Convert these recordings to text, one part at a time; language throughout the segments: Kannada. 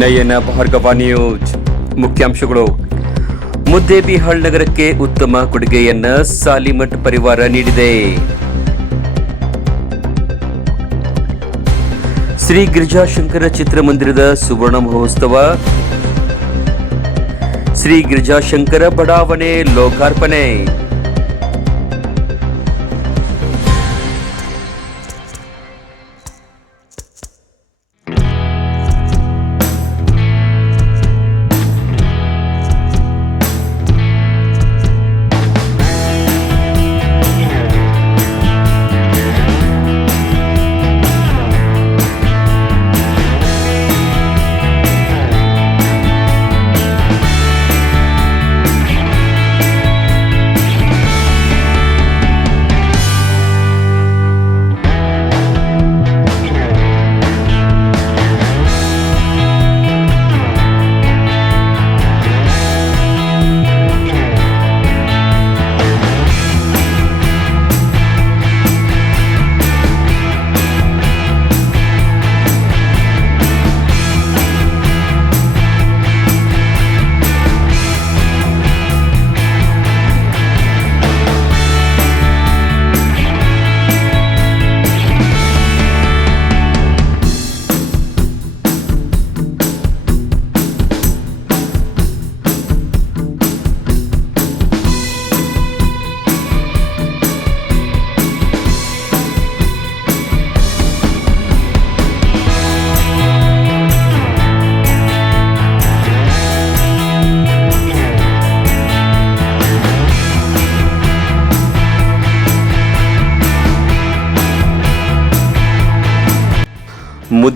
ನಯನ ಭಾರ್ಗವ ನ್ಯೂಸ್. ಮುಖ್ಯಾಂಶಗಳು. ಮುದ್ದೇಬಿಹಾಳ್ ನಗರಕ್ಕೆ ಉತ್ತಮ ಕೊಡುಗೆಯನ್ನ ಸಾಲಿಮಠ್ ಪರಿವಾರ ನೀಡಿದೆ. ಶ್ರೀ ಗಿರಿಜಾಶಂಕರ ಚಿತ್ರಮಂದಿರದ ಸುವರ್ಣ ಮಹೋತ್ಸವ. ಶ್ರೀ ಗಿರಿಜಾಶಂಕರ ಬಡಾವಣೆ ಲೋಕಾರ್ಪಣೆ.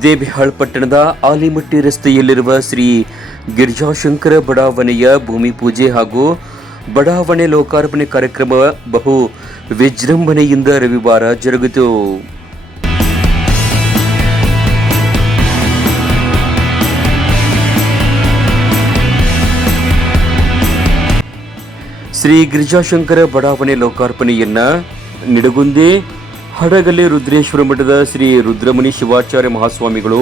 ಮುದ್ದೇಬಿಹಾಳ್ ಪಟ್ಟಣದ ಆಲಿಮಟ್ಟಿ ರಸ್ತೆಯಲ್ಲಿರುವ ಶ್ರೀ ಗಿರ್ಜಾಶಂಕರ ಬಡಾವಣೆಯ ಭೂಮಿ ಪೂಜೆ ಹಾಗೂ ಬಡಾವಣೆ ಲೋಕಾರ್ಪಣೆ ಕಾರ್ಯಕ್ರಮ ಬಹು ವಿಜೃಂಭಣೆಯಿಂದ ರವಿವಾರ ಜರುಗಿತು. ಶ್ರೀ ಗಿರಿಜಾಶಂಕರ ಬಡಾವಣೆ ಲೋಕಾರ್ಪಣೆಯನ್ನ ನಿಡಗುಂದಿ ಹಡಗಲಿ ರುದ್ರೇಶ್ವರ ಮಠದ ಶ್ರೀ ರುದ್ರಮುನಿ ಶಿವಾಚಾರ್ಯ ಮಹಾಸ್ವಾಮಿಗಳು,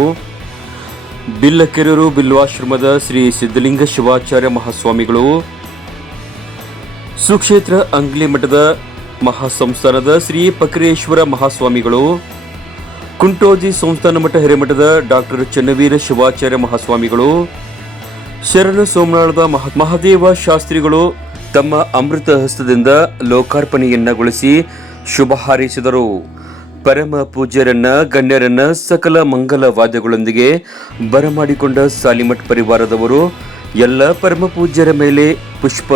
ಬಿಲ್ಲಕೆರೂರು ಬಿಲ್ವಾಶ್ರಮದ ಶ್ರೀ ಸಿದ್ಧಲಿಂಗ ಶಿವಾಚಾರ್ಯ ಮಹಾಸ್ವಾಮಿಗಳು, ಸುಕ್ಷೇತ್ರ ಅಂಗ್ಲಿ ಮಠದ ಮಹಾಸಂಸ್ಥಾನದ ಶ್ರೀ ಪಕರೇಶ್ವರ ಮಹಾಸ್ವಾಮಿಗಳು, ಕುಂಟೋಜಿ ಸಂಸ್ಥಾನ ಮಠ ಹಿರೇಮಠದ ಡಾಕ್ಟರ್ ಚನ್ನವೀರ ಶಿವಾಚಾರ್ಯ ಮಹಾಸ್ವಾಮಿಗಳು, ಶರಣ ಸೋಮನಾಳದ ಮಹಾ ಮಹಾದೇವ ಶಾಸ್ತ್ರಿಗಳು ತಮ್ಮ ಅಮೃತ ಹಸ್ತದಿಂದ ಲೋಕಾರ್ಪಣೆಯನ್ನಗೊಳಿಸಿ ಶುಭ ಹಾರೈಸಿದರು. ಪರಮ ಪೂಜ್ಯರನ್ನ, ಗಣ್ಯರನ್ನ ಸಕಲ ಮಂಗಲ ವಾದ್ಯಗಳೊಂದಿಗೆ ಬರಮಾಡಿಕೊಂಡ ಸಾಲಿಮಠ್ ಪರಿವಾರದವರು ಎಲ್ಲ ಪರಮ ಪೂಜ್ಯರ ಮೇಲೆ ಪುಷ್ಪ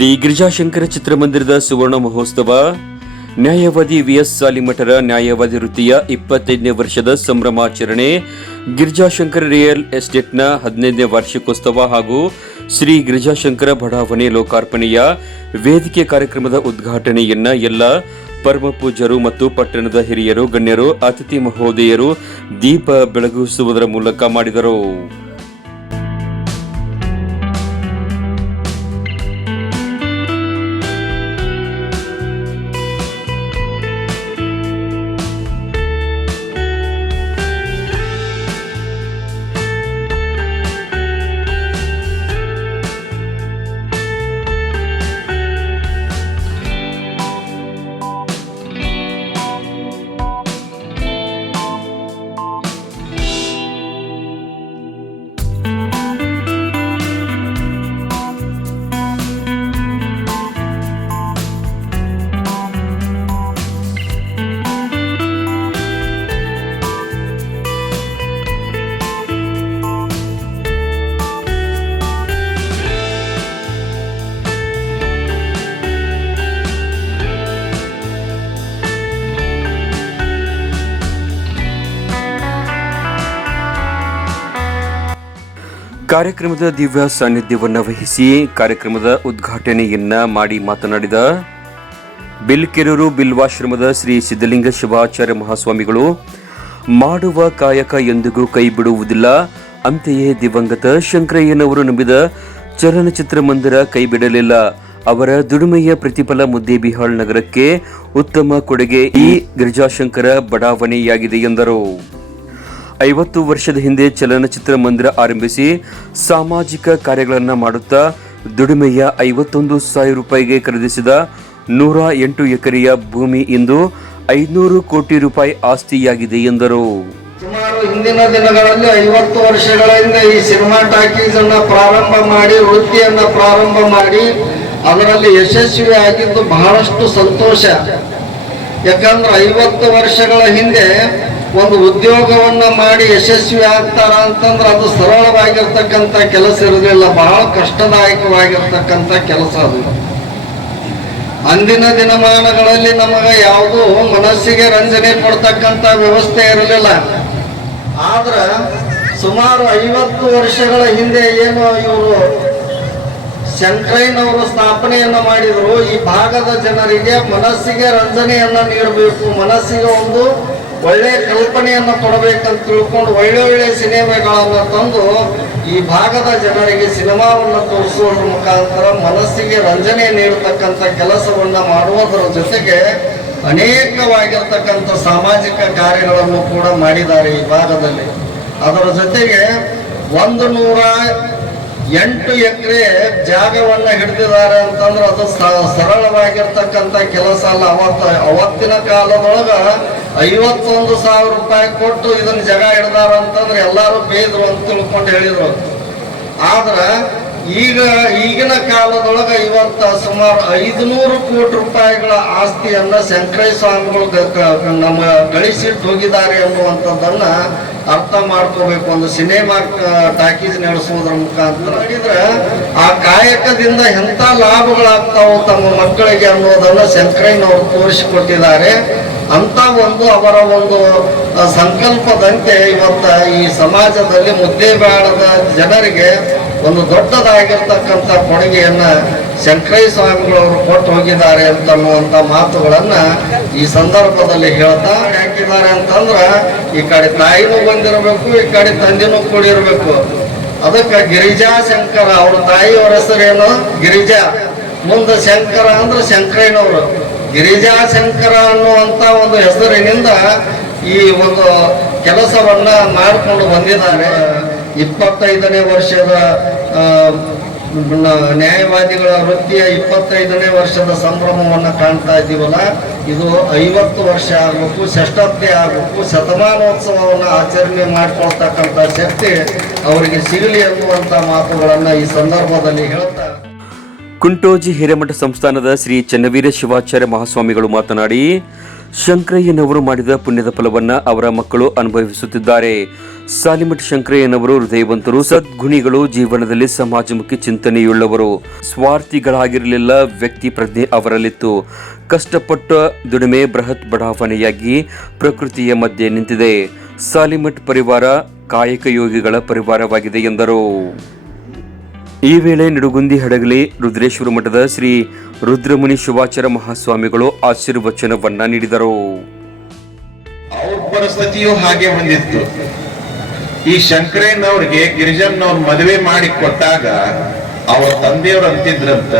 ಶ್ರೀ ಗಿರಿಜಾಶಂಕರ ಚಿತ್ರಮಂದಿರದ ಸುವರ್ಣ ಮಹೋತ್ಸವ. ನ್ಯಾಯವಾದಿ ವಿಎಸ್ ಸಾಲಿಮಠರ ನ್ಯಾಯವಾದಿ ವೃತ್ತಿಯ ಇಪ್ಪತ್ತೈದನೇ ವರ್ಷದ ಸಂಭ್ರಮಾಚರಣೆ. ಗಿರಿಜಾಶಂಕರ ರಿಯಲ್ ಎಸ್ಟೇಟ್ನ ಹದಿನೈದನೇ ವಾರ್ಷಿಕೋತ್ಸವ ಹಾಗೂ ಶ್ರೀ ಗಿರಿಜಾಶಂಕರ ಬಡಾವಣೆ ಲೋಕಾರ್ಪಣೆಯ ವೇದಿಕೆ ಕಾರ್ಯಕ್ರಮದ ಉದ್ಘಾಟನೆಯನ್ನ ಎಲ್ಲ ಪರಮಪೂಜರು ಮತ್ತು ಪಟ್ಟಣದ ಹಿರಿಯರು, ಗಣ್ಯರು, ಅತಿಥಿ ಮಹೋದಯರು ದೀಪ ಬೆಳಗಿಸುವುದರ ಮೂಲಕ ಮಾಡಿದರು. ಕಾರ್ಯಕ್ರಮದ ದಿವ್ಯ ಸಾನ್ನಿಧ್ಯವನ್ನು ವಹಿಸಿ ಕಾರ್ಯಕ್ರಮದ ಉದ್ಘಾಟನೆಯನ್ನ ಮಾಡಿ ಮಾತನಾಡಿದ ಬಿಲ್ಕೆರೂರು ಬಿಲ್ವಾಶ್ರಮದ ಶ್ರೀ ಸಿದ್ದಲಿಂಗ ಶಿವಾಚಾರ್ಯ ಮಹಾಸ್ವಾಮಿಗಳು, ಮಾಡುವ ಕಾಯಕ ಎಂದಿಗೂ ಕೈ ಬಿಡುವುದಿಲ್ಲ ಅಂತೆಯೇ ದಿವಂಗತ ಶಂಕರಯ್ಯನವರು ನಂಬಿದ ಚಲನಚಿತ್ರ ಮಂದಿರ ಕೈ ಬಿಡಲಿಲ್ಲ ಅವರ ದುಡಿಮೆಯ ಪ್ರತಿಫಲ ಮುದ್ದೇಬಿಹಾಳ್ ನಗರಕ್ಕೆ ಉತ್ತಮ ಕೊಡುಗೆ ಈ ಗಿರಿಜಾಶಂಕರ ಬಡಾವಣೆಯಾಗಿದೆ ಎಂದರು. ಐವತ್ತು ವರ್ಷದ ಹಿಂದೆ ಚಲನಚಿತ್ರ ಮಂದಿರ ಆರಂಭಿಸಿ ಸಾಮಾಜಿಕ ಕಾರ್ಯಗಳನ್ನು ಮಾಡುತ್ತಾ ದುಡಿಮೆಯ ಐವತ್ತೊಂದು ಸಾವಿರ ರೂಪಾಯಿಗೆ ಖರೀದಿಸಿದ ನೂರ ಎಂಟು ಎಕರೆಯ ಭೂಮಿ ಇಂದು ಐನೂರು ಕೋಟಿ ರೂಪಾಯಿ ಆಸ್ತಿಯಾಗಿದೆ ಎಂದರು. ಸುಮಾರು ಹಿಂದಿನ ದಿನಗಳಲ್ಲಿ ಐವತ್ತು ವರ್ಷಗಳ ಹಿಂದೆ ಈ ಸಿನಿಮಾ ಟಾಕೀಸ್ ಅನ್ನ ಪ್ರಾರಂಭ ಮಾಡಿ, ವೃತ್ತಿಯನ್ನ ಪ್ರಾರಂಭ ಮಾಡಿ ಅದರಲ್ಲಿ ಯಶಸ್ವಿ ಆಗಿದ್ದು ಬಹಳಷ್ಟು ಸಂತೋಷ. ಯಾಕಂದ್ರೆ ಐವತ್ತು ವರ್ಷಗಳ ಹಿಂದೆ ಒಂದು ಉದ್ಯೋಗವನ್ನ ಮಾಡಿ ಯಶಸ್ವಿ ಆಗ್ತಾರ ಅಂತಂದ್ರೆ ಅದು ಸರಳವಾಗಿರ್ತಕ್ಕಂಥ ಕೆಲಸ ಇರೋದಿಲ್ಲ ಬಹಳ ಕಷ್ಟದಾಯಕವಾಗಿರ್ತಕ್ಕಂಥ ಕೆಲಸ ಅದು. ಅಂದಿನ ದಿನಮಾನಗಳಲ್ಲಿ ನಮಗೆ ಯಾವುದೂ ಮನಸ್ಸಿಗೆ ರಂಜನೆ ಕೊಡ್ತಕ್ಕಂಥ ವ್ಯವಸ್ಥೆ ಇರಲಿಲ್ಲ. ಆದ್ರೆ ಸುಮಾರು ಐವತ್ತು ವರ್ಷಗಳ ಹಿಂದೆ ಏನು ಇವರು ಶಂಕರಯ್ಯನವರು ಸ್ಥಾಪನೆಯನ್ನ ಮಾಡಿದರು. ಈ ಭಾಗದ ಜನರಿಗೆ ಮನಸ್ಸಿಗೆ ರಂಜನೆಯನ್ನ ನೀಡಬೇಕು. ಮನಸ್ಸಿಗೆ ಒಂದು ಒಳ್ಳೆಯ ಕಲ್ಪನೆಯನ್ನು ಕೊಡಬೇಕಂತ ತಿಳ್ಕೊಂಡು ಒಳ್ಳೆ ಒಳ್ಳೆ ಸಿನಿಮಾಗಳನ್ನು ತಂದು ಈ ಭಾಗದ ಜನರಿಗೆ ಸಿನಿಮಾವನ್ನು ತೋರಿಸುವುದರ ಮುಖಾಂತರ ಮನಸ್ಸಿಗೆ ರಂಜನೆ ನೀಡತಕ್ಕಂಥ ಕೆಲಸವನ್ನು ಮಾಡುವುದರ ಜೊತೆಗೆ ಅನೇಕವಾಗಿರ್ತಕ್ಕಂಥ ಸಾಮಾಜಿಕ ಕಾರ್ಯಗಳನ್ನು ಕೂಡ ಮಾಡಿದ್ದಾರೆ ಈ ಭಾಗದಲ್ಲಿ. ಅದರ ಜೊತೆಗೆ ಒಂದು ನೂರ ಎಂಟು ಎಕರೆ ಜಾಗವನ್ನ ಹಿಡಿದಿದ್ದಾರೆ ಅಂತಂದ್ರೆ ಅದು ಸರಳವಾಗಿರ್ತಕ್ಕಂಥ ಕೆಲಸ ಅಲ್ಲ. ಅವತ್ತ, ಅವತ್ತಿನ ಕಾಲದೊಳಗ ಐವತ್ತೊಂದು ಸಾವಿರ ರೂಪಾಯಿ ಕೊಟ್ಟು ಇದನ್ನ ಜಾಗ ಹಿಡ್ದಾರ ಅಂತಂದ್ರೆ ಎಲ್ಲಾರು ಬೇದ್ರು ಅಂತ ತಿಳ್ಕೊಂಡು ಹೇಳಿದ್ರು. ಆದ್ರ ಈಗ ಈಗಿನ ಕಾಲದೊಳಗೆ ಇವತ್ತ ಸುಮಾರು ಐದುನೂರು ಕೋಟಿ ರೂಪಾಯಿಗಳ ಆಸ್ತಿಯನ್ನ ಶಂಕರೈ ಸ್ವಾಮಿಗಳು ನಮ್ಮ ಗಳಿಸಿಟ್ಟು ಹೋಗಿದ್ದಾರೆ ಅನ್ನುವಂಥದ್ದನ್ನ ಅರ್ಥ ಮಾಡ್ಕೋಬೇಕು. ಒಂದು ಸಿನಿಮಾ ಟಾಕೀಸ್ ನಡೆಸುವುದರ ಮುಖಾಂತರ ನೋಡಿದ್ರೆ ಆ ಕಾಯಕದಿಂದ ಎಂತ ಲಾಭಗಳಾಗ್ತಾವೆ ತಮ್ಮ ಮಕ್ಕಳಿಗೆ ಅನ್ನೋದನ್ನ ಶಂಕರಯ್ಯನವರು ತೋರಿಸಿಕೊಟ್ಟಿದ್ದಾರೆ. ಅಂತ ಒಂದು ಅವರ ಒಂದು ಸಂಕಲ್ಪದಂತೆ ಇವತ್ತ ಈ ಸಮಾಜದಲ್ಲಿ ಮುದ್ದೇಬೇಡದ ಜನರಿಗೆ ಒಂದು ದೊಡ್ಡದಾಗಿರ್ತಕ್ಕಂಥ ಕೊಡುಗೆಯನ್ನ ಶಂಕರಯ್ಯ ಸ್ವಾಮಿಗಳವರು ಕೊಟ್ಟು ಹೋಗಿದ್ದಾರೆ ಅಂತನ್ನುವಂಥ ಮಾತುಗಳನ್ನ ಈ ಸಂದರ್ಭದಲ್ಲಿ ಹೇಳ್ತಾ ಹಾಕಿದ್ದಾರೆ ಅಂತಂದ್ರ, ಈ ಕಡೆ ತಾಯಿನೂ ಬಂದಿರಬೇಕು, ಈ ಕಡೆ ತಂದಿನೂ ಕೂಡಿರಬೇಕು ಅದಕ್ಕೆ ಗಿರಿಜಾ ಶಂಕರ, ಅವ್ರ ತಾಯಿಯವರ ಹೆಸರೇನು? ಗಿರಿಜಾ. ಮುಂದೆ ಶಂಕರ ಅಂದ್ರೆ ಶಂಕರಯ್ಯನವರು. ಗಿರಿಜಾ ಶಂಕರ ಅನ್ನುವಂತ ಒಂದು ಹೆಸರಿನಿಂದ ಈ ಒಂದು ಕೆಲಸವನ್ನ ಮಾಡಿಕೊಂಡು ಬಂದಿದ್ದಾರೆ. ಇಪ್ಪತ್ತೈದನೇ ವರ್ಷದ ನ್ಯಾಯವಾದಿಗಳ ವೃತ್ತಿಯ ಇಪ್ಪತ್ತೈದನೇ ವರ್ಷದ ಸಂಭ್ರಮವನ್ನು ಕಾಣ್ತಾ ಇದ್ದೀವಲ್ಲ, ಇದು ಐವತ್ತು ವರ್ಷ ಆಗಬೇಕು ಷಷ್ಠತೆ ಆಗಬೇಕು, ಶತಮಾನೋತ್ಸವವನ್ನು ಆಚರಣೆ ಮಾಡಿಕೊಳ್ತಕ್ಕಂಥ ಶಕ್ತಿ ಅವರಿಗೆ ಸಿಗಲಿ ಅನ್ನುವಂಥ ಮಾತುಗಳನ್ನು ಈ ಸಂದರ್ಭದಲ್ಲಿ ಹೇಳ್ತಾ ಕುಂಟೋಜಿ ಹಿರೇಮಠ ಸಂಸ್ಥಾನದ ಶ್ರೀ ಚನ್ನವೀರ ಶಿವಾಚಾರ್ಯ ಮಹಾಸ್ವಾಮಿಗಳು ಮಾತನಾಡಿ, ಶಂಕರಯ್ಯನವರು ಮಾಡಿದ ಪುಣ್ಯದ ಫಲವನ್ನು ಅವರ ಮಕ್ಕಳು ಅನುಭವಿಸುತ್ತಿದ್ದಾರೆ. ಸಾಲಿಮಠ ಶಂಕರಯ್ಯನವರು ಹೃದಯವಂತರು, ಸದ್ಗುಣಿಗಳು ಜೀವನದಲ್ಲಿ ಸಮಾಜಮುಖಿ ಚಿಂತನೆಯುಳ್ಳವರು. ಸ್ವಾರ್ಥಿಗಳಾಗಿರಲಿಲ್ಲ, ವ್ಯಕ್ತಿ ಪ್ರಜ್ಞೆ ಅವರಲ್ಲಿತ್ತು. ಕಷ್ಟಪಟ್ಟ ದುಡಿಮೆ ಬೃಹತ್ ಬಡಾವಣೆಯಾಗಿ ಪ್ರಕೃತಿಯ ಮಧ್ಯೆ ನಿಂತಿದೆ. ಸಾಲಿಮಠ್ ಪರಿವಾರ ಕಾಯಕ ಯೋಗಿಗಳ ಪರಿವಾರವಾಗಿದೆ ಎಂದರು. ಈ ವೇಳೆ ನಿಡುಗುಂದಿ ಹಡಗಲಿ ರುದ್ರೇಶ್ವರ ಮಠದ ಶ್ರೀ ರುದ್ರಮುನಿ ಶಿವಾಚಾರ ಮಹಾಸ್ವಾಮಿಗಳು ಆಶೀರ್ವಚನವನ್ನ ನೀಡಿದರು. ಪರಿಸ್ಥಿತಿಯು ಹಾಗೆ ಬಂದಿತ್ತು. ಈ ಶಂಕರೇನವ್ರಿಗೆ ಗಿರಿಜನ್ನವ್ರ ಮದುವೆ ಮಾಡಿ ಕೊಟ್ಟಾಗ ಅವ್ರ ತಂದೆಯವ್ರು ಅಂತಿದ್ರಂತ,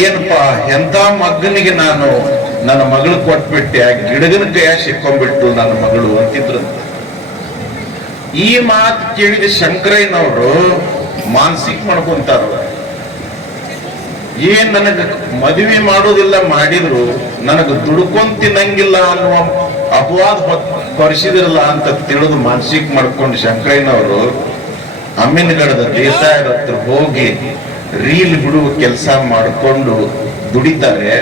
ಏನಪ್ಪಾ ಎಂತ ಮಗನಿಗೆ ನಾನು ನನ್ನ ಮಗಳು ಕೊಟ್ಬಿಟ್ಟೆ, ಆ ಗಿಡಗನ ಕೈಯ ಸಿಕ್ಕೊಂಡ್ಬಿಟ್ಟು ನನ್ನ ಮಗಳು ಅಂತಿದ್ರಂತ. ಈ ಮಾತು ಕೇಳಿದ ಶಂಕರಯ್ಯನವರು ಮಾನಸಿಕ ಮಾಡ್ಕೊಂತಾರ ಏನ್ ನನಗ ಮದುವೆ ಮಾಡೋದಿಲ್ಲ ಮಾಡಿದ್ರು, ನನಗ ದುಡ್ಕೊಂಡ್ ತಿನ್ನಂಗಿಲ್ಲ ಅನ್ನುವ ಅಪವಾದ ಪರಿಸಿದಿರಲ್ಲ ಅಂತ ತಿಳಿದು ಮಾನಸಿಕ ಮಾಡ್ಕೊಂಡು ಶಂಕರಯ್ಯನವರು ಅಮ್ಮಿನಗಡದ ದೇಸಾಯರ ಹತ್ರ ಹೋಗಿ ರೀಲ್ ಬಿಡುವ ಕೆಲಸ ಮಾಡಿಕೊಂಡು ದುಡಿತಾರೆ.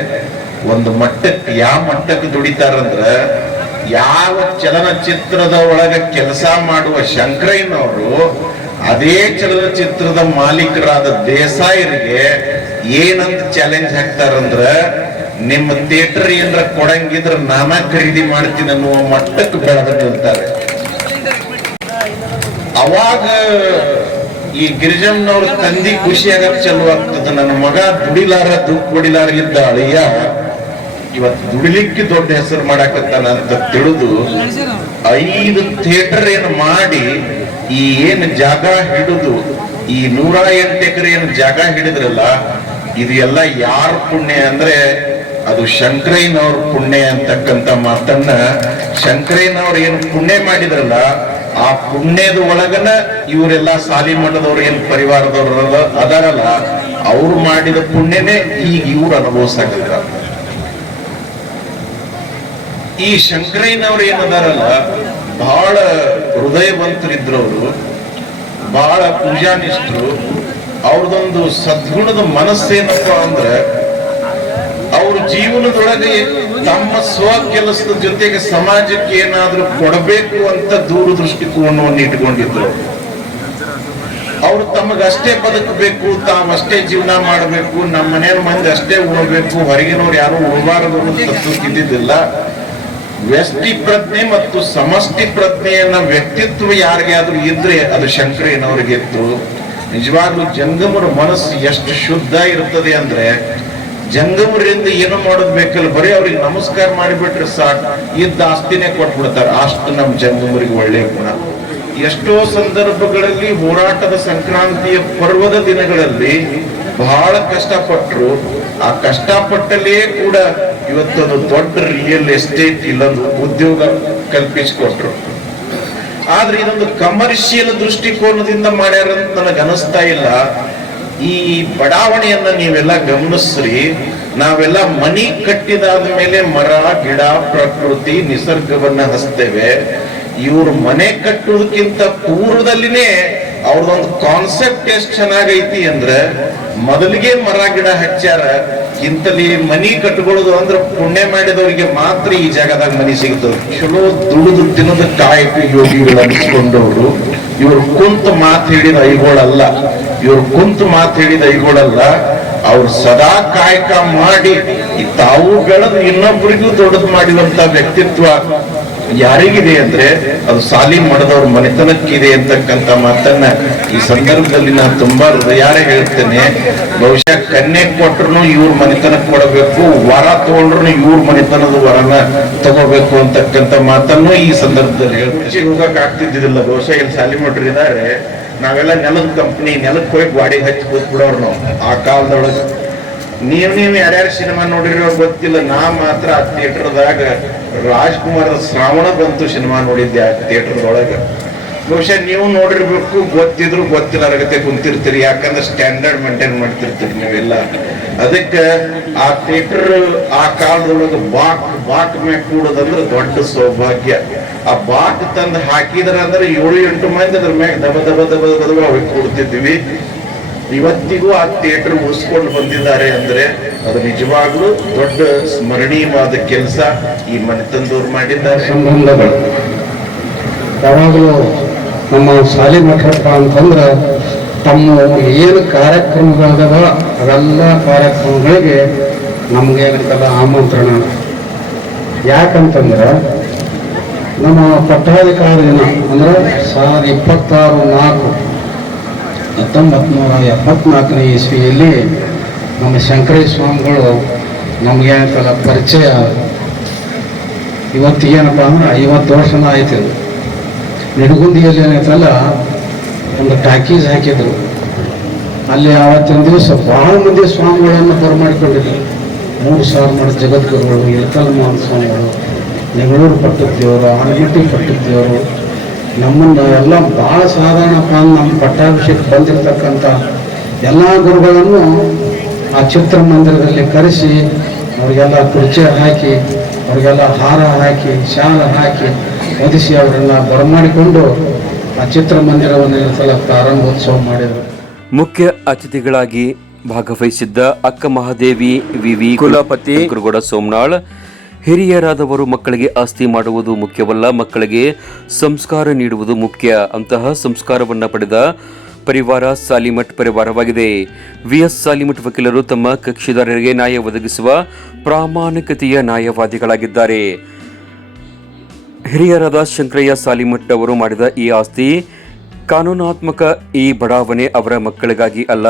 ಒಂದು ಮಟ್ಟಕ್ಕೆ ಯಾವ ಮಟ್ಟಕ್ಕೆ ದುಡಿತಾರಂದ್ರೆ ಯಾವ ಚಲನಚಿತ್ರದ ಒಳಗೆ ಕೆಲಸ ಮಾಡುವ ಶಂಕರಯ್ಯನವರು ಅದೇ ಚಲನಚಿತ್ರದ ಮಾಲೀಕರಾದ ದೇಸಾಯರಿಗೆ ಏನಂತ ಚಾಲೆಂಜ್ ಹಾಕ್ತಾರಂದ್ರ ನಿಮ್ಮ ಥಿಯೇಟರ್ ಏನರ ಕೊಡಂಗಿದ್ರ ನಾನ ಖರೀದಿ ಮಾಡ್ತೀನಿ ಅನ್ನುವ ಮಟ್ಟಕ್ಕೆ ಬೆಳೆದಿರ್ತಾರೆ ಅವಾಗ ಈ ಗಿರಿಜಮ್ಮನವ್ರ ತಂದಿ ಖುಷಿಯಾಗ ಚಲೋ ಆಗ್ತದ. ನನ್ನ ಮಗ ದುಡಿಲಾರ ದುಃಖ ಹೊಡಿಲಾರ ಇದ್ದ ಅಳಿಯ ಇವತ್ತು ದುಡಿಲಿಕ್ಕೆ ದೊಡ್ಡ ಹೆಸರು ಮಾಡಾಕತ್ತಾನ ಅಂತ ತಿಳಿದು ಐದು ಥಿಯೇಟರ್ ಏನು ಮಾಡಿ ಈ ಏನ್ ಜಾಗ ಹಿಡಿದು ಈ ನೂರ ಎಂಟು ಎಕರೆ ಏನ್ ಜಾಗ ಹಿಡಿದ್ರಲ್ಲ, ಇದು ಎಲ್ಲ ಯಾರ ಪುಣ್ಯ ಅಂದ್ರೆ ಅದು ಶಂಕರಯ್ಯನವ್ರ ಪುಣ್ಯ ಅಂತಕ್ಕಂಥ ಮಾತನ್ನ ಶಂಕರಯ್ಯನವ್ರು ಏನು ಪುಣ್ಯ ಮಾಡಿದ್ರಲ್ಲ, ಆ ಪುಣ್ಯದ ಒಳಗನ ಇವರೆಲ್ಲ ಸಾಲಿ ಮಠದವ್ರು ಏನ್ ಪರಿವಾರದವ್ರ ಅದಾರಲ್ಲ, ಅವ್ರು ಮಾಡಿದ ಪುಣ್ಯನೇ ಈಗ ಇವ್ರು ಅನುಭವಿಸಾಕತ್ತಾರ ಈ ಶಂಕರಯ್ಯನವ್ರು ಏನದಾರಲ್ಲ ಬಹಳ ಹೃದಯವಂತರಿದ್ರವರು ಬಹಳ ಪೂಜಾನಿಷ್ಠರು, ಅವ್ರದೊಂದು ಸದ್ಗುಣದ ಮನಸ್ಸೇನಪ್ಪ ಅಂದ್ರೆ ಅವ್ರ ಜೀವನದೊಳಗೆ ತಮ್ಮ ಸ್ವ ಕೆಲಸದ ಜೊತೆಗೆ ಸಮಾಜಕ್ಕೆ ಏನಾದ್ರೂ ಕೊಡಬೇಕು ಅಂತ ದೂರದೃಷ್ಟಿಕೋನವನ್ನು ಇಟ್ಕೊಂಡಿದ್ರು. ಅವ್ರು ತಮಗಷ್ಟೇ ಬದುಕಬೇಕು ತಾವಷ್ಟೇ ಜೀವನ ಮಾಡಬೇಕು ನಮ್ಮ ಮನೆಯ ಮಂದಿ ಅಷ್ಟೇ ಉಣಬೇಕು ಹೊರಗಿನವ್ರು ಯಾರು ತತ್ವಕ್ಕೆ ಇದ್ದಿದ್ದಿಲ್ಲ ವ್ಯಷ್ಟಿ ಪ್ರಜ್ಞೆ ಮತ್ತು ಸಮಷ್ಟಿ ಪ್ರಜ್ಞೆಯನ್ನ ವ್ಯಕ್ತಿತ್ವ ಯಾರಿಗಾದ್ರೂ ಇದ್ರೆ ಅದು ಶಂಕರೇನವ್ರಿಗೆ ಇತ್ತು ನಿಜವಾಗ್ಲೂ ಜಂಗಮರ ಮನಸ್ಸು ಎಷ್ಟು ಶುದ್ಧ ಇರ್ತದೆ ಅಂದ್ರೆ ಜಂಗಮರಿಂದ ಏನು ಮಾಡೋದ್ ಬೇಕಲ್ಲ, ಬರೀ ಅವ್ರಿಗೆ ನಮಸ್ಕಾರ ಮಾಡಿಬಿಟ್ರೆ ಸಾಕು. ಇದ್ದ ಆಸ್ತಿನೇ ಕೊಟ್ಬಿಡ್ತಾರೆ. ಅಷ್ಟು ನಮ್ಮ ಜಂಗಮರಿಗೆ ಒಳ್ಳೆಯ ಗುಣ. ಎಷ್ಟೋ ಸಂದರ್ಭಗಳಲ್ಲಿ ಹೋರಾಟದ ಸಂಕ್ರಾಂತಿಯ ಪರ್ವದ ದಿನಗಳಲ್ಲಿ ಬಹಳ ಕಷ್ಟಪಟ್ಟರು ಆ ಕಷ್ಟಪಟ್ಟಲ್ಲೇ ಕೂಡ ಇವತ್ತೊಂದು ದೊಡ್ಡ ರಿಯಲ್ ಎಸ್ಟೇಟ್ ಇಲ್ಲೊಂದು ಉದ್ಯೋಗ ಕಲ್ಪಿಸಿಕೊಟ್ರು. ಆದ್ರೆ ಇದೊಂದು ಕಮರ್ಷಿಯಲ್ ದೃಷ್ಟಿಕೋನದಿಂದ ಮಾಡ್ಯಾರಂತ ನನಗೆ ಇಲ್ಲ. ಈ ಬಡಾವಣೆಯನ್ನ ನೀವೆಲ್ಲ ಗಮನಿಸ್ರಿ. ನಾವೆಲ್ಲ ಮನಿ ಕಟ್ಟಿದಾದ ಮೇಲೆ ಮರ, ಗಿಡ, ಪ್ರಕೃತಿ, ನಿಸರ್ಗವನ್ನ ಹಸ್ತೇವೆ ಇವ್ರ ಮನೆ ಕಟ್ಟುವುದಕ್ಕಿಂತ ಪೂರ್ವದಲ್ಲಿನೇ ಅವ್ರದೊಂದು ಕಾನ್ಸೆಪ್ಟ್ ಎಷ್ಟ್ ಚೆನ್ನಾಗೈತಿ ಅಂದ್ರೆ, ಮೊದಲಿಗೆ ಮರ, ಗಿಡ ಹಚ್ಚಾರ ಇಂತಲಿ ಮನಿ ಕಟ್ಕೊಳ್ಳೋದು ಅಂದ್ರೆ ಪುಣ್ಯ ಮಾಡಿದವರಿಗೆ ಮಾತ್ರ ಈ ಜಾಗದಾಗ ಮನಿ ಸಿಗ್ತದೆ. ಚಲೋ ದುಡಿದು ದಿನದ ಕಾಯಕ ಯೋಗಿಗಳು ಅನ್ಸ್ಕೊಂಡವ್ರು ಇವ್ರು ಕುಂತ ಮಾತು ಹೇಳಿದ ಐಗೋಳಲ್ಲ. ಇವ್ರು ಕುಂತ ಮಾತು ಹೇಳಿದ ಐಗೋಳಲ್ಲ. ಅವ್ರು ಸದಾ ಕಾಯಕ ಮಾಡಿ ತಾವು ಬೆಳೆದು ಇನ್ನೊಬ್ಬರಿಗೂ ದೊಡ್ಡದು ಮಾಡಿದಂತ ವ್ಯಕ್ತಿತ್ವ ಯಾರಿಗಿದೆ ಅಂದ್ರೆ ಅದು ಸಾಲಿ ಮಾಡದವ್ರ ಮನೆತನಕ್ಕಿದೆ ಅಂತಕ್ಕಂತ ಮಾತನ್ನ ಈ ಸಂದರ್ಭದಲ್ಲಿ ನಾನು ತುಂಬಾ ಹೃದಯಾರೆ ಹೇಳ್ತೇನೆ ಬಹುಶಃ ಕನ್ನೆ ಕೊಟ್ರು ಇವ್ರ ಮನೆತನಕ್ ಕೊಡಬೇಕು, ವರ ತಗೊಂಡ್ರು ಇವ್ರ ಮನೆತನದ ವರನ ತಗೋಬೇಕು ಅಂತಕ್ಕಂತ ಮಾತನ್ನು ಈ ಸಂದರ್ಭದಲ್ಲಿ ಹೇಳ್ತೇನೆ ಹೋಗಕ್ ಆಗ್ತಿದ್ದಿಲ್ಲ ಬಹುಶಃ ಇಲ್ಲಿ ಸಾಲಿ ಮಠರು ಇದಾರೆ. ನಾವೆಲ್ಲ ನೆಲದ ಕಂಪ್ನಿ ನೆಲಕ್ಕೆ ಹೋಗಿ ಗಾಡಿ ಹಚ್ಚಿ ಕೂತ್ಬಿಡೋರು ಆ ಕಾಲದೊಳಗೆ. ನೀವ್ ನೀವ್ ಯಾರ್ಯಾರು ಸಿನಿಮಾ ನೋಡಿರೋ ಗೊತ್ತಿಲ್ಲ. ನಾ ಮಾತ್ರ ಆ ಥಿಯೇಟರ್ದಾಗ ರಾಜ್ಕುಮಾರ್ ಶ್ರಾವಣ ಬಂತು ಸಿನಿಮಾ ನೋಡಿದ್ದೆ ಆ ಥಿಯೇಟರ್ದೊಳಗ. ಬಹುಶಃ ನೀವು ನೋಡಿರ್ಬೇಕು, ಗೊತ್ತಿದ್ರು ಗೊತ್ತಿಲ್ಲಾರಗತ್ತೆ ಕುಂತಿರ್ತೀರಿ. ಯಾಕಂದ್ರೆ ಸ್ಟ್ಯಾಂಡರ್ಡ್ ಮೇಂಟೈನ್ ಮಾಡ್ತಿರ್ತೀರಿ ನೀವೆಲ್ಲ. ಅದಕ್ಕೆ ಆ ಥಿಯೇಟರ್, ಆ ಕಾಲದೊಳಗ ಬಾಕ್ ಬಾಕ್ ಮೇಲೆ ಕೂಡೋದಂದ್ರೆ ದೊಡ್ಡ ಸೌಭಾಗ್ಯ. ಆ ಬಾಕ್ ತಂದು ಹಾಕಿದ್ರ ಅಂದ್ರೆ ಏಳು ಎಂಟು ಮಂದಿ ಅದ್ರ ಮ್ಯಾಗ ದಬ ದಬ ದಬ ದಬ ಹೋಗಿ ಕೂಡ್ತಿದ್ವಿ. ಇವತ್ತಿಗೂ ಆ ಥಿಯೇಟರ್ ಉಳಿಸ್ಕೊಂಡು ಬಂದಿದ್ದಾರೆ ಅಂದ್ರೆ ಅದು ನಿಜವಾಗ್ಲೂ ದೊಡ್ಡ ಸ್ಮರಣೀಯವಾದ ಕೆಲಸ ಈ ಮನೆ ತಂದವರು ಮಾಡಿದ್ದಾರೆ. ಸಂಬಂಧಗಳು. ಯಾವಾಗಲೂ ನಮ್ಮ ಶಾಲೆ ಮಠಪ್ಪ ಅಂತಂದ್ರೆ ತಮ್ಮ ಏನು ಕಾರ್ಯಕ್ರಮಗಳದವ ಅವೆಲ್ಲ ಕಾರ್ಯಕ್ರಮಗಳಿಗೆ ನಮ್ಗೆ ಏನಂತಲ್ಲ ಆಮಂತ್ರಣ. ಯಾಕಂತಂದ್ರೆ ನಮ್ಮ ಪಟ್ಟಾಧಿಕಾರ ದಿನ ಅಂದ್ರೆ ಸಾವಿರದ ಇಪ್ಪತ್ತಾರು ನಾಲ್ಕು ಹತ್ತೊಂಬತ್ತು ನೂರ ಎಪ್ಪತ್ನಾಲ್ಕನೇ ಇಸ್ವಿಯಲ್ಲಿ ನಮ್ಮ ಶಂಕರಿ ಸ್ವಾಮಿಗಳು ನಮಗೆ ಅಂತಲ್ಲ ಪರಿಚಯ. ಇವತ್ತಿಗೇನಪ್ಪ ಅಂದ್ರೆ ಐವತ್ತು ವರ್ಷನ ಆಯ್ತು. ನಿಡಗುಂದಿಯಲ್ಲಿ ಏನೈತಲ್ಲ, ಒಂದು ಟಾಕೀಸ್ ಹಾಕಿದ್ರು. ಅಲ್ಲಿ ಆವತ್ತಿನ ದಿವಸ ಬಹಳ ಮಂದಿ ಸ್ವಾಮಿಗಳನ್ನು ಬರಮಾಡಿಕೊಂಡಿದ್ರು ಮೂರು ಸಾವಿರ ಮಾಡಿ ಜಗದ್ಗುರುಗಳು ಇಳಕಲ್ಮಾನ್ ಸ್ವಾಮಿಗಳು, ನೆಗಳೂರು ಪಟ್ಟದ್ದೇವರು ಪಟ್ಟದ ಪಟ್ಟದ್ದೇವರು ನಮ್ಮನ್ನ ಎಲ್ಲ ಭಾಳ ಸಾಧಾರಣಪ್ಪ ನಮ್ಮ ಪಟ್ಟಾಭಿಷೇಕ ಬಂದಿರತಕ್ಕಂಥ ಎಲ್ಲ ಗುರುಗಳನ್ನು ಆ ಚಿತ್ರಮಂದಿರದಲ್ಲಿ ಕರೆಸಿ, ಅವರಿಗೆಲ್ಲ ಕುರ್ಚಿ ಹಾಕಿ, ಅವರಿಗೆಲ್ಲ ಹಾರ ಹಾಕಿ, ಶಾಲ ಹಾಕಿ ಹೊದಿಸಿ ಅವರೆಲ್ಲ ಬರಮಾಡಿಕೊಂಡು ಆ ಚಿತ್ರಮಂದಿರವನ್ನು ಮಂದಿರವನ್ನ ಸಲ ಪ್ರಾರಂಭೋತ್ಸವ ಮಾಡಿದರು. ಮುಖ್ಯ ಅತಿಥಿಗಳಾಗಿ ಭಾಗವಹಿಸಿದ್ದ ಅಕ್ಕ ಮಹಾದೇವಿ ವಿವಿ ಕುಲಪತಿ ಗುರುಗೋಡ ಸೋಮನಾಳ್ ಹಿರಿಯರಾದವರು ಮಕ್ಕಳಿಗೆ ಆಸ್ತಿ ಮಾಡುವುದು ಮುಖ್ಯವಲ್ಲ, ಮಕ್ಕಳಿಗೆ ಸಂಸ್ಕಾರ ನೀಡುವುದು ಮುಖ್ಯ. ಅಂತಹ ಸಂಸ್ಕಾರವನ್ನು ಪಡೆದ ಪರಿವಾರ ಸಾಲಿಮಠ್ ಪರಿವಾರವಾಗಿದೆ. ವಿಎಸ್ ಸಾಲಿಮಠ್ ವಕೀಲರು ತಮ್ಮ ಕಕ್ಷಿದಾರರಿಗೆ ನ್ಯಾಯ ಒದಗಿಸುವ ಪ್ರಾಮಾಣಿಕತೆಯ ನ್ಯಾಯವಾದಿಗಳಾಗಿದ್ದಾರೆ. ಹಿರಿಯರಾದ ಶಂಕರಯ್ಯ ಸಾಲಿಮಠ್ ಅವರು ಮಾಡಿದ ಈ ಆಸ್ತಿ ಕಾನೂನಾತ್ಮಕ ಈ ಬಡಾವಣೆ ಅವರ ಮಕ್ಕಳಿಗಾಗಿ ಅಲ್ಲ,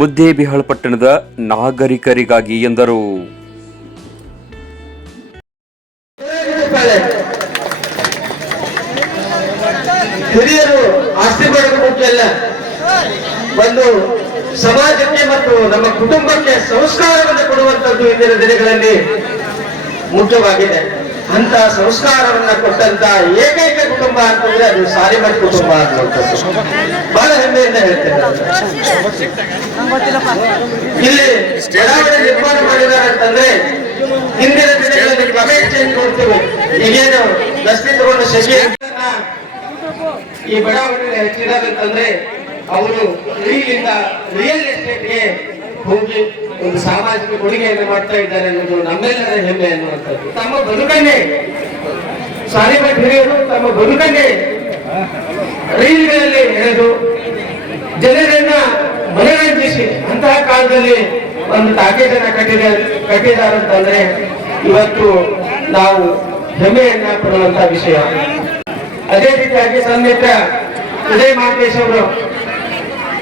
ಮುದ್ದೇಬಿಹಾಳ ಪಟ್ಟಣದ ನಾಗರಿಕರಿಗಾಗಿ ಎಂದರು. ಆಸ್ತಿ ಮಾಡೋದು ಮುಖ್ಯ ಅಲ್ಲ ಒಂದು ಸಮಾಜಕ್ಕೆ ಮತ್ತು ನಮ್ಮ ಕುಟುಂಬಕ್ಕೆ ಸಂಸ್ಕಾರವನ್ನು ಕೊಡುವಂತದ್ದು ಇಂದಿನ ದಿನಗಳಲ್ಲಿ ಮುಖ್ಯವಾಗಿದೆ. ಅಂತ ಸಂಸ್ಕಾರವನ್ನ ಕೊಟ್ಟಂತ ಏಕೈಕ ಕುಟುಂಬ ಅಂತಂದ್ರೆ ಅದು ಸಾರಿಮಠ ಕುಟುಂಬ ಅನ್ನುವಂಥದ್ದು. ಬಹಳ ಹೆಮ್ಮೆಯಿಂದ ಹೇಳ್ತೇನೆ. ಇಲ್ಲಿ ಜಡಾವಣೆ ನಿರ್ಮಾಣ ಮಾಡಿದ್ದಾರೆ ಅಂತಂದ್ರೆ ಹಿಂದಿನ ದಿನಗಳಲ್ಲಿ ಚೇಂಜ್ ನೋಡ್ತೀವಿ. ಈಗೇನು ದಸ್ತಿ ತಗೊಂಡ ಶಶಿ ಈ ಬಡಾವಣೆ ಹೆಚ್ಚಿರಬೇಕಂದ್ರೆ ಅವರು ಇಲ್ಲಿಂದ ರಿಯಲ್ ಎಸ್ಟೇಟ್ಗೆ ಹೋಗಿ ಒಂದು ಸಾಮಾಜಿಕ ಕೊಡುಗೆಯನ್ನು ಮಾಡ್ತಾ ಇದ್ದಾರೆ ಅನ್ನೋದು ನಮ್ಮೆಲ್ಲರ ಹೆಮ್ಮೆ ಅನ್ನುವಂಥದ್ದು. ತಮ್ಮ ಬದುಕನ್ನೇ ಸಾಲಿಮಠ್ ಹಿರಿಯರು ತಮ್ಮ ಬದುಕನ್ನೇ ರೈಲುಗಳಲ್ಲಿ ಎಳೆದು ಜನರನ್ನ ಮನರಂಜಿಸಿ ಅಂತಹ ಕಾಲದಲ್ಲಿ ಒಂದು ಟಾಕೇಜನ್ನ ಕಟ್ಟಿದ ಕಟ್ಟಿದಾರಂತಂದ್ರೆ ಇವತ್ತು ನಾವು ಹೆಮ್ಮೆಯನ್ನ ಪಡುವಂತ ವಿಷಯ. ಅದೇ ರೀತಿಯಾಗಿ ಸನ್ನಿಹಿತ ಉದಯ್ ಮಹಾಂತೇಶ್ ಅವರು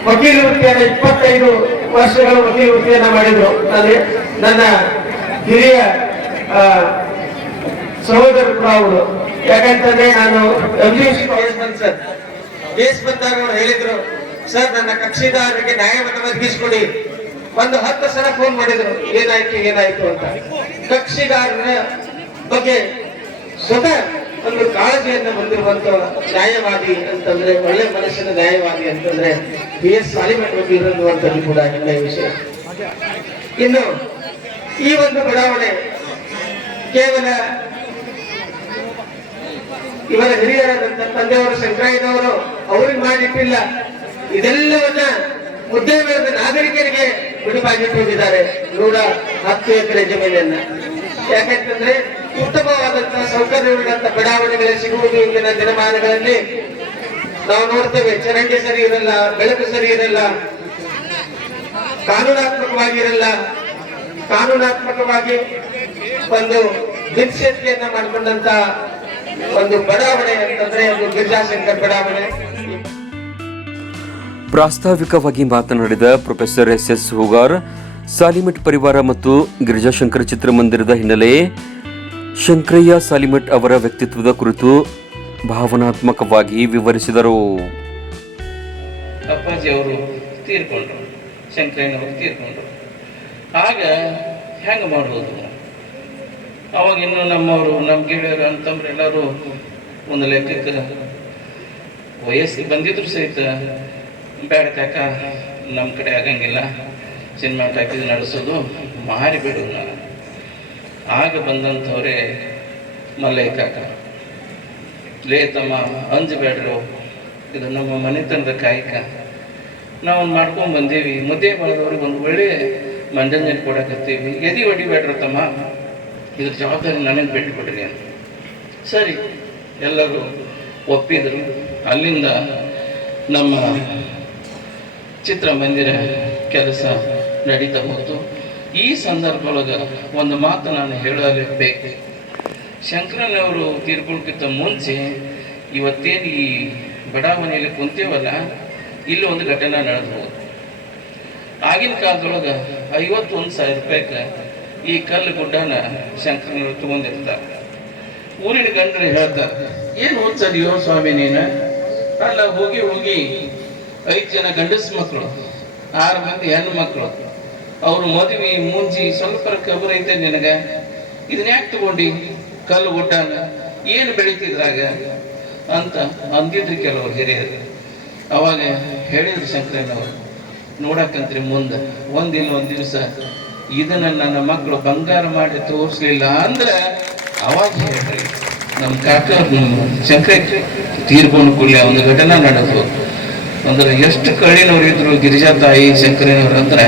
ವಕೀಲ ವೃತ್ತಿಯನ್ನು ಇಪ್ಪತ್ತೈದು ವರ್ಷಗಳ ವಕೀಲ ವೃತ್ತಿಯನ್ನ ಮಾಡಿದ್ರು. ಅಲ್ಲಿ ನನ್ನ ಹಿರಿಯ ಸಹೋದರ ಕೂಡ ಅವರು. ಯಾಕಂತಂದ್ರೆ ನಾನು ಎಂ ಸರ್. ಬಂದಾಗ ಅವರು ಹೇಳಿದ್ರು, ಸರ್, ನನ್ನ ಕಕ್ಷಿದಾರರಿಗೆ ನ್ಯಾಯವನ್ನು ಒದಗಿಸಿಕೊಡಿ. ಒಂದು ಹತ್ತು ಸಲ ಫೋನ್ ಮಾಡಿದ್ರು, ಏನಾಯ್ತು ಏನಾಯ್ತು ಅಂತ. ಕಕ್ಷಿದಾರರ ಬಗ್ಗೆ ಸ್ವತಃ ಒಂದು ಕಾಳಜಿಯನ್ನು ಹೊಂದಿರುವಂತ ನ್ಯಾಯವಾದಿ ಅಂತಂದ್ರೆ, ಒಳ್ಳೆ ಮನಸ್ಸಿನ ನ್ಯಾಯವಾದಿ ಅಂತಂದ್ರೆ ಬಿ ಎಸ್ ಸಾಲಿಮಠ್ ಇರುವಂತದ್ದು ಕೂಡ ಹೆಮ್ಮೆಯ ವಿಷಯ. ಇನ್ನು ಈ ಒಂದು ಬಡಾವಣೆ ಕೇವಲ ಇವರ ಹಿರಿಯರ ತಂದೆಯವರು ಶಂಕರಾಯ್ದವರು ಅವ್ರಿಗೆ ಮಾಡಿಟ್ಟಿಲ್ಲ. ಇದೆಲ್ಲವನ್ನ ಉದ್ಯಮದ ನಾಗರಿಕರಿಗೆ ಬಿಡುಪಾಗಿಟ್ಟಿದ್ದಾರೆ ನೂರ ಹತ್ತು ಎಕರೆ ಜಮೀನನ್ನ. ಯಾಕಂತಂದ್ರೆ ಉತ್ತಮವಾದಂತಹ ಸೌಕರ್ಯವುಳ್ಳಂತ ಬಡಾವಣೆಗಳೇ ಸಿಗುವುದು ಇಂದಿನ ದಿನಮಾನಗಳಲ್ಲಿ. ನಾವು ನೋಡ್ತೇವೆ, ಚರಂಡಿ ಸರಿ ಇರಲ್ಲ, ಬೆಳಕು ಸರಿ ಇರಲ್ಲ, ಕಾನೂನಾತ್ಮಕವಾಗಿ ಇರಲ್ಲ. ಕಾನೂನಾತ್ಮಕವಾಗಿ ಒಂದು ದಿನಶಕ್ತಿಯನ್ನ ಮಾಡಿಕೊಂಡಂತ ಒಂದು ಬಡಾವಣೆ ಅಂತಂದ್ರೆ ಅದು ಗಿರಿಜಾಶಂಕರ್ ಬಡಾವಣೆ. ಪ್ರಾಸ್ತಾವಿಕವಾಗಿ ಮಾತನಾಡಿದ professor S S Hugar Salimath ಪರಿವಾರ ಮತ್ತು ಗಿರಿಜಾಶಂಕರ ಚಿತ್ರಮಂದಿರದ ಹಿನ್ನೆಲೆ ಶಂಕರಯ್ಯ ಸಾಲಿಮಠ್ ಅವರ ವ್ಯಕ್ತಿತ್ವದ ಕುರಿತು ಭಾವನಾತ್ಮಕವಾಗಿ ವಿವರಿಸಿದರು. ಅಪ್ಪಾಜಿ ಅವರು ತೀರ್ಕೊಂಡ್ರು, ಶಂಕರಯ್ಯನವರು ತೀರ್ಕೊಂಡ್ರು. ಆಗ ಹೆಂಗೆ ಮಾಡೋದು ಅವಾಗ ಇನ್ನು ನಮ್ಮವರು ನಮ್ಮ ಗೆಳೆಯರು, ಅಂತಂದ್ರೆ ಎಲ್ಲರೂ ಒಂದು ಲೆಕ್ಕಕ್ಕೆ ವಯಸ್ಸಿಗೆ ಬಂದಿದ್ರು ಸಹಿತ, ಬೇಡ ಕಾಕ ನಮ್ಮ ಕಡೆ ಆಗಂಗಿಲ್ಲ. ಸಿನಿಮಾ ಟಾಕೀಸ್ ನಡೆಸೋದು ಮಾರಿ ಬಿಡು ನಾನು. ಆಗ ಬಂದಂಥವರೇ ಮಲ್ಲೈ ಕಾಕ. ಲೇ ತಮ್ಮ ಅಂಜಬೇಡ್ರು ಇದು ನಮ್ಮ ಮನೆತನದ ಕಾಯಕ. ನಾವು ಮಾಡ್ಕೊಂಡು ಬಂದೀವಿ. ಮುದ್ದೆ ಬಳದವ್ರಿಗೆ ಒಂದು ಒಳ್ಳೆ ಮಂಜಂಜನೆ ಕೊಡಕತ್ತೀವಿ. ಎದಿ ಹೊಡಿಬೇಡ್ರ ತಮ್ಮ. ಇದ್ರ ಜವಾಬ್ದಾರಿ ನನಗೆ ಬಿಟ್ಟು ಬಿಡ್ರಿ ಅಂತ. ಸರಿ, ಎಲ್ಲರೂ ಒಪ್ಪಿದ್ರು. ಅಲ್ಲಿಂದ ನಮ್ಮ ಚಿತ್ರಮಂದಿರ ಕೆಲಸ ನಡೀತಾ ಈ ಸಂದರ್ಭದೊಳಗೆ ಒಂದು ಮಾತು ನಾನು ಹೇಳಲೇಬೇಕು ಶಂಕರನವರು ತೀರ್ಕೊಳ್ಳಕ್ಕಿಂತ ಮುಂಚೆ ಇವತ್ತೇನು ಈ ಬಡಾವಣೆಯಲ್ಲಿ ಕುಂತೇವಲ್ಲ, ಇಲ್ಲಿ ಒಂದು ಘಟನೆ ನಡೆದು ಹೋಗುತ್ತೆ ಆಗಿನ ಕಾಲದೊಳಗೆ ಐವತ್ತೊಂದು ಸಾವಿರ ರೂಪಾಯಿಗೆ ಈ ಕಲ್ಲು ಗುಡ್ಡನ ಶಂಕರನವರು ತಗೊಂಡಿರ್ತಾರೆ. ಊರಿನ ಗಂಡರು ಹೇಳ್ತಾರೆ, ಏನು ಓದ್ಸದಿಯೋ ಸ್ವಾಮಿ ನೀನು? ಅಲ್ಲ, ಹೋಗಿ ಹೋಗಿ. ಐದು ಜನ ಗಂಡಸ ಮಕ್ಕಳು, ಆರು ಮಂದಿ ಹೆಣ್ಣು ಮಕ್ಕಳು ಅವ್ರು ಮದುವೆ ಮುಂಜಿ ಸ್ವಲ್ಪ ಕಬರ್ ಐತೆ ನಿನಗ? ಇದನ್ನ ಯಾಕೆ ತಗೊಂಡಿ? ಕಲ್ಲು ಗುಡ್ಡನ ಏನು ಬೆಳೀತಿದ್ರಾಗ? ಅಂತ ಅಂದಿದ್ರು ಕೆಲವರು ಹಿರಿಯರು. ಅವಾಗ ಹೇಳಿದ್ರು ಶಂಕರಣ್ಣವರು ನೋಡಕ್ಕಂತ್ರಿ ಮುಂದೆ ಒಂದಿಲ್ಲ ಒಂದ್ ದಿವಸ ಇದನ್ನ ನನ್ನ ಮಕ್ಕಳು ಬಂಗಾರ ಮಾಡಿ ತೋರಿಸ್ಲಿಲ್ಲ ಅಂದ್ರೆ ಅವಾಗ ಹೇಳ್ರಿ ನಮ್ಮ ಕಾಕ ಶಂಕರ ತೀರ್ಕೊಂಡು ಕೂಡಲೇ ಒಂದು ಘಟನೆ ನಡೆದು ಅಂದ್ರೆ ಎಷ್ಟು ಕಳ್ಳಿನವ್ರು ಇದ್ರು ಗಿರಿಜಾ ತಾಯಿ ಶಂಕರನವ್ರು ಅಂದ್ರೆ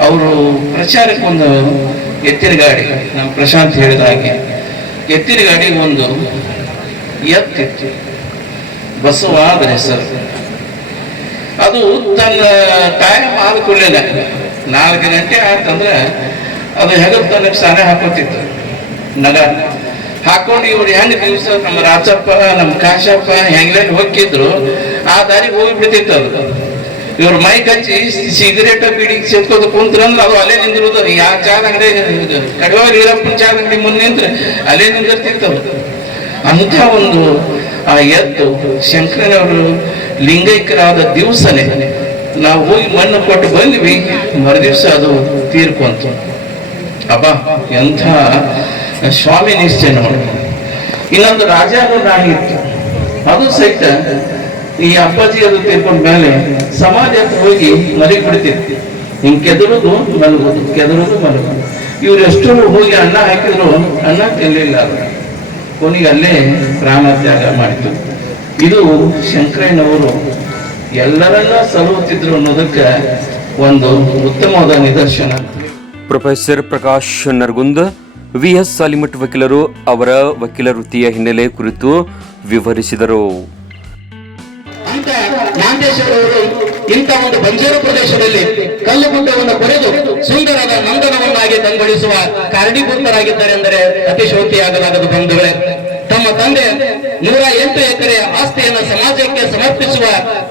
ಅವರು ಪ್ರಚಾರಕ್ಕೆ ಒಂದು ಎತ್ತಿನ ಗಾಡಿ, ನಮ್ಮ ಪ್ರಶಾಂತ್ ಹೇಳಿದ ಹಾಗೆ. ಎತ್ತಿನ ಗಾಡಿಗೆ ಒಂದು ಎತ್ತಿತ್ತು. ಬಸವಾದ ಹೆಸರು. ಅದು ತನ್ನ ಟೈಮ್ ಆದ ನಾಲ್ಕು ಗಂಟೆ ಆಯ್ತಂದ್ರೆ ಅದು ಹೆಗಲ್ ತನಕ ಸಾನೆ ಹಾಕೋತಿತ್ತು. ನಗ. ಹಾಕೊಂಡು ಇವ್ರು ಹೆಂಗ್ ದಿವಸ ನಮ್ಮ ರಾಜಪ್ಪ, ನಮ್ಮ ಕಾಶಪ್ಪ ಹೆಂಗ್ಲೇ ಹೋಗಿದ್ರು ಆ ದಾರಿಗೆ ಹೋಗಿ ಬಿಡ್ತಿತ್ತು ಅದು. ಇವ್ರ ಮೈ ಹಚ್ಚಿ ಸಿಗರೇಟ್ ಬೀಡಿ ಸೇದ್ಕೋತ ಕುಂತ್ರ ಅಂದ್ರೆ ಅದು ಅಲ್ಲೇ ನಿಂದಿರೋದು. ಯಾ ಚಾದ ಅಂಗಡಿ ಕಡವಾರ ಈರಪ್ಪನ ಚಾದ ಅಂಗಡಿ ಮುಂದೆ ನಿಂತ್ರೆ ಅಲ್ಲೇ ನಿಂದಿರ್ತಿತ್ತವು ಅಂತ ಒಂದು ಆ ಎದ್ದು ಶಂಕರನವರು ಲಿಂಗೈಕ್ಯರಾದ ದಿವಸನೇ ನಾವು ಹೋಗಿ ಮಣ್ಣು ಕೊಟ್ಟು ಬಂದ್ವಿ. ಮರುದಿವ್ಸ ಅದು ತೀರ್ಕೊಂತು ಅಬ್ಬ, ಎಂಥ ಸ್ವಾಮಿ ನಿಶ್ಚಯ ನೋಡಿ. ಇನ್ನೊಂದು ರಾಜಾನು ರಾಣಿ ಇತ್ತು. ಅದು ಸಹಿತ ಈ ಅಪ್ಪಾಜಿ ಅದು ತೀರ್ಕೊಂಡ ಮೇಲೆ ಸಮಾಜಕ್ಕೆ ಹೋಗಿ ಮರಿ ಬಿಡ್ತಿತ್ತು ಹಿಂಗೆ ಕೆದರುದು ಮಲಗೋದು ಕೆದರುದು ಮಲಗೋದು ಇವ್ರು ಎಷ್ಟು ಹೋಗಿ ಅನ್ನ ಹಾಕಿದ್ರು, ಅನ್ನ ತಿನ್ನಲಿಲ್ಲ. ಕೊನೆಗೆ ಅಲ್ಲೇ ಪ್ರಾಣತ್ಯಾಗ ಮಾಡಿತು ಇದು ಶಂಕರಯ್ಯನವರು ಎಲ್ಲರನ್ನ ಸಲಹುತ್ತಿದ್ರು ಅನ್ನೋದಕ್ಕೆ ಒಂದು ಉತ್ತಮವಾದ ನಿದರ್ಶನ. Professor Prakash Nargund, V S Salimath ವಕೀಲರು ಅವರ ವಕೀಲ ವೃತ್ತಿಯ ಹಿನ್ನೆಲೆ ಕುರಿತು ವಿವರಿಸಿದರು. ಅಂತ ಮಾಂತೇಶ್ವರವರು ಇಂಥ ಒಂದು ಬಂಜರು ಪ್ರದೇಶದಲ್ಲಿ ಕಲ್ಲು ಗುಡ್ಡವನ್ನು ಕೊರೆದು ಸುಂದರದ ನಂದನವನ್ನಾಗಿ ತಂಗೊಳಿಸುವ ಕಾರಣೀಭೂತರಾಗಿದ್ದಾರೆ ಎಂದರೆ ಅತಿಶೋಕ್ತಿಯಾಗಲಾಗದು ಬಂಧುಗಳೇ. ತಮ್ಮ ತಂದೆ ನೂರ ಎಂಟು ಎಕರೆ ಆಸ್ತಿಯನ್ನು ಸಮಾಜಕ್ಕೆ ಸಮರ್ಪಿಸುವ